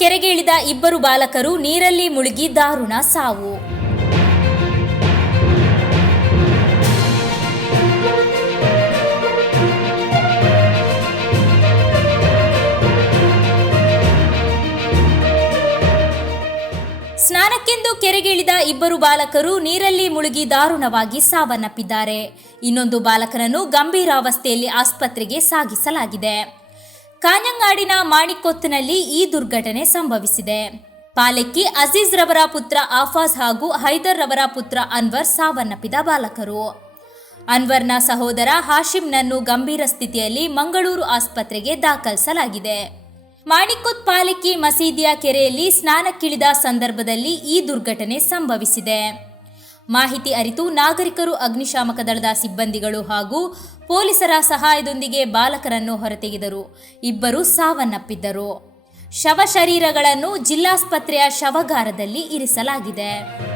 ಕೆರೆಗೆ ಇಳಿದ ಇಬ್ಬರು ಬಾಲಕರು ನೀರಲ್ಲಿ ಮುಳುಗಿ ದಾರುಣ ಸಾವು. ಸ್ನಾನಕ್ಕೆಂದು ಕೆರೆಗೆ ಇಳಿದ ಇಬ್ಬರು ಬಾಲಕರು ನೀರಲ್ಲಿ ಮುಳುಗಿ ದಾರುಣವಾಗಿ ಸಾವನ್ನಪ್ಪಿದ್ದಾರೆ. ಇನ್ನೊಂದು ಬಾಲಕನನ್ನು ಗಂಭೀರಾವಸ್ಥೆಯಲ್ಲಿ ಆಸ್ಪತ್ರೆಗೆ ಸಾಗಿಸಲಾಗಿದೆ. ಕಾನಂಗಾಡಿನ ಮಾಣಿಕೊತ್ತಿನಲ್ಲಿ ಈ ದುರ್ಘಟನೆ ಸಂಭವಿಸಿದೆ. ಪಾಲಕ್ಕಿ ಅಜೀಜ್ ರವರ ಪುತ್ರ ಆಫಾಜ್ ಹಾಗೂ ಹೈದರ್ ರವರ ಪುತ್ರ ಅನ್ವರ್ ಸಾವನ್ನಪ್ಪಿದ ಬಾಲಕರು. ಅನ್ವರ್ನ ಸಹೋದರ ಹಾಶಿಮ್ನನ್ನು ಗಂಭೀರ ಸ್ಥಿತಿಯಲ್ಲಿ ಮಂಗಳೂರು ಆಸ್ಪತ್ರೆಗೆ ದಾಖಲಿಸಲಾಗಿದೆ. ಮಾಣಿಕೊತ್ ಪಾಲಕಿ ಮಸೀದಿಯ ಕೆರೆಯಲ್ಲಿ ಸ್ನಾನಕ್ಕಿಳಿದ ಸಂದರ್ಭದಲ್ಲಿ ಈ ದುರ್ಘಟನೆ ಸಂಭವಿಸಿದೆ. ಮಾಹಿತಿ ಅರಿತು ನಾಗರಿಕರು ಅಗ್ನಿಶಾಮಕ ದಳದ ಸಿಬ್ಬಂದಿಗಳು ಹಾಗೂ ಪೊಲೀಸರ ಸಹಾಯದೊಂದಿಗೆ ಬಾಲಕರನ್ನು ಹೊರತೆಗೆದರು. ಇಬ್ಬರು ಸಾವನ್ನಪ್ಪಿದ್ದರು. ಶವ ಶರೀರಗಳನ್ನು ಜಿಲ್ಲಾಸ್ಪತ್ರೆಯ ಶವಗಾರದಲ್ಲಿ ಇರಿಸಲಾಗಿದೆ.